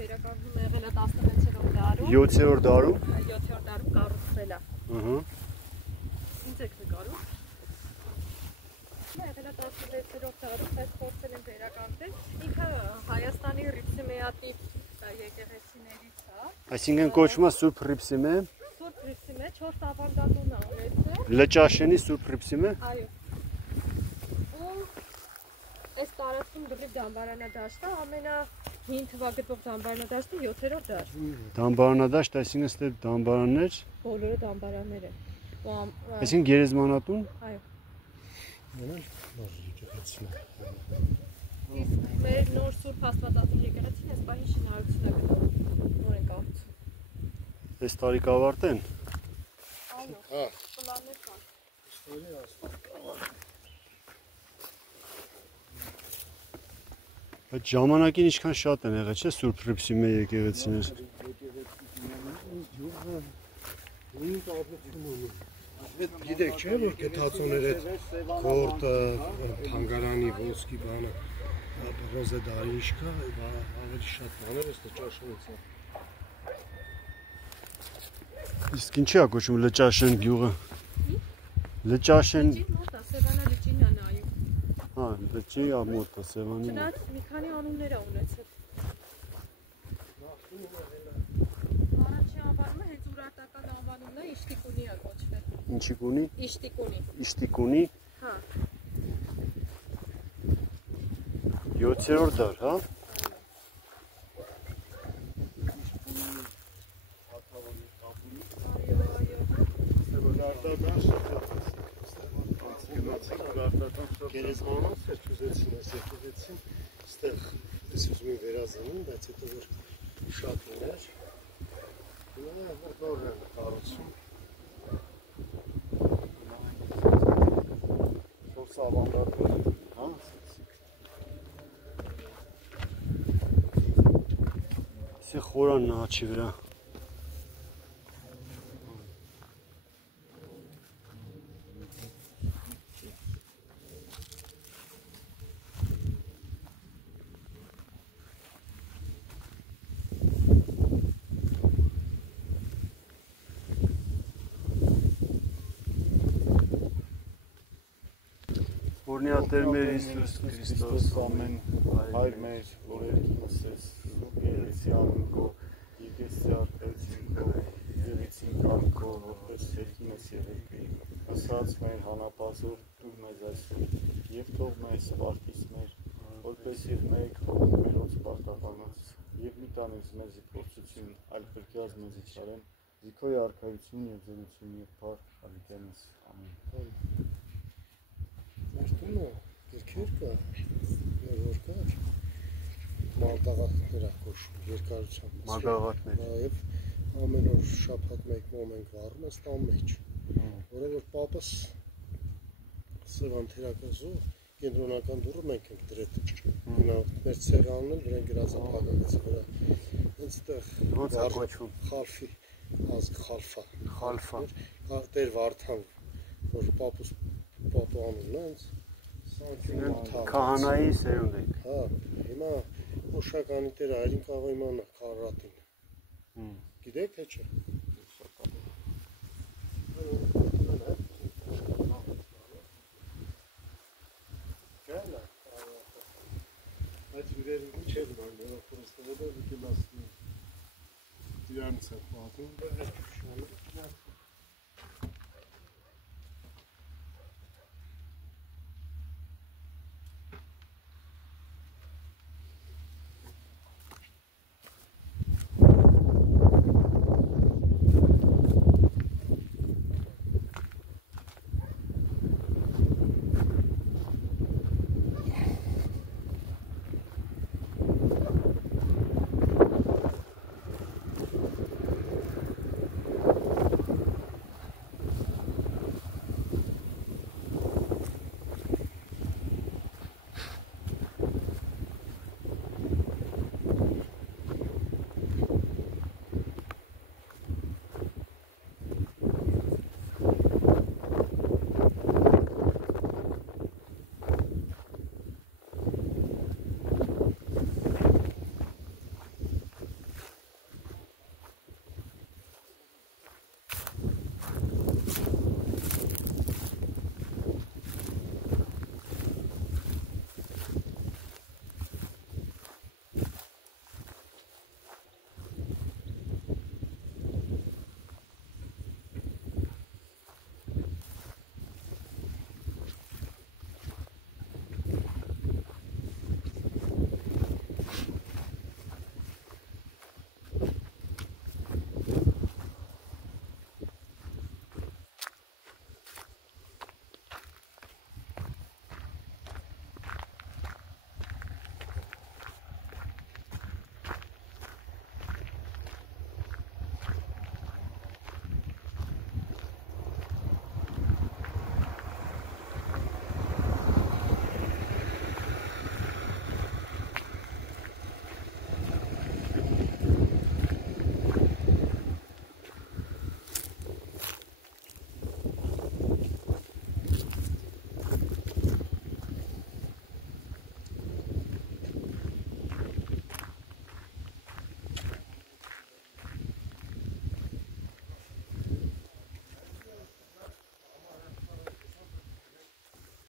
վերականգնում է եղել 16-րդ դարում։ 7-րդ դարում։ 7-րդ դարում կառուցվել է։ Ահա։ Ինչ եք նկարում։ Եղել է 16-րդ դարում, բայց փորձել են վերականգնել։ Ինքը Հայաստանի Ռիփսիմեատիվ եկեղեցիներից է։ Այսինքն կոչվում է Սուրբ Ռիփսիմե։ Սուրբ Ռիփսիմե 4 ավանդատուն է ունեցել։ Լճաշենի Սուրբ Ռիփսիմե։ Այո։ Այս տարածքում դրիվ դամբարանադաշտը ամենահին թվագծող դամբարանադաշտը 7-րդ դար։ Դամբարանադաշտ, այսինքն ստե դամբարաններ։ Բոլորը դամբարաններ են։ Այսինքն գերեզմանատուն։ Այո։ Նոր եկեղեցին է։ Իսկ մեր նոր Սուրբ Աստվածածին եկեղեցին այս պահին շինարարություն է գնում։ Նոր են կառուցում։ Այս տարի կավարտեն։ Այո։ Հա։ Պլաններ կան։ Ստորի ասում։ Այդ ժամանակին ինչքան շատ են եղել, չէ՞, Սուրբ Ռիփսիմե եկեղեցիներ։ Գիտեք չէ՞ որ գտածոներ այդ գորտը, թանգարանի ոսկի բանը, ռոզե դարի ինչ կա, ավելի շատ բաներ էս Լճաշենից է։ Իսկ ինչի՞ է կոչվում Լճաշեն գյուղը։ Լճաշեն։ Լճի մոտ է, Սևանա լճին է նայում։ Հա, լճի մոտ է, Սևանի մոտ։ Չնայած մի քանի անուններ է ունեցել։ Առաջին անվանումը հենց ուրարտական անվանումն է Իշտիկունի է կոչվել։ Ինչի կունի։ Իշտիկունի։ Իշտիկունի։ Հա։ 7-րդ դար, հա։ Գերեզմանոց էր ճուզեցին այս եկեղեցին, ստեղ ես ուզում եմ վերազնին, բայց հետո որ շատ ուներ, նոր են կառուցում։ Սորս ավանդատներ, հա, Սի խորանն է հաչի վրա։ Օրնյա Տեր մեր Հիսուս Քրիստոս, ամեն հայր մեր, որ երկինս ես, սուրբ երեցի անունքո, եկեսի արկայությունքո, եվիցին կանքո, որպես երկինս երեկվի, ասած մեր հանապազոր դուր մեզ այսօր, և թող մեզ վարտիս մեր, որպես և մեկ հող մերոց պարտականոց, և մի տանից մեզի փորձություն, այլ կրկյազ մեզի չարեն, զիքոյ արկայություն և ձերություն և պար ալիտենս, ամեն։ մեր տունը երկեր կա, որ կար, մարտաղատներ է կոչվում, երկարությամբ։ Մագաղատներ։ Եվ ամեն օր շաբաթ մեկում ենք վառում ես տան մեջ, որը որ պապս Սևան թերակազու կենտրոնական դուռը մենք ենք դրել, մեր ցեղանն էլ վրան գրած է փակագծի վրա, հենց տեղ Ոնց է կոչվում։ Խալֆի ազգ Խալֆա։ Խալֆա։ Տեր Վարդան, որ պապուս պապու անունն է, հենց Քահանայի սերունդ եք։ Հա, հիմա Օշականի տերը Հայրին կարող իմանա Քարրատին։ Գիտեք թե չէ։ Այդ հյուրերին չեն բանում, պրոստը ոդը դուք եմ ասում։ Իրանց է պատում, բայց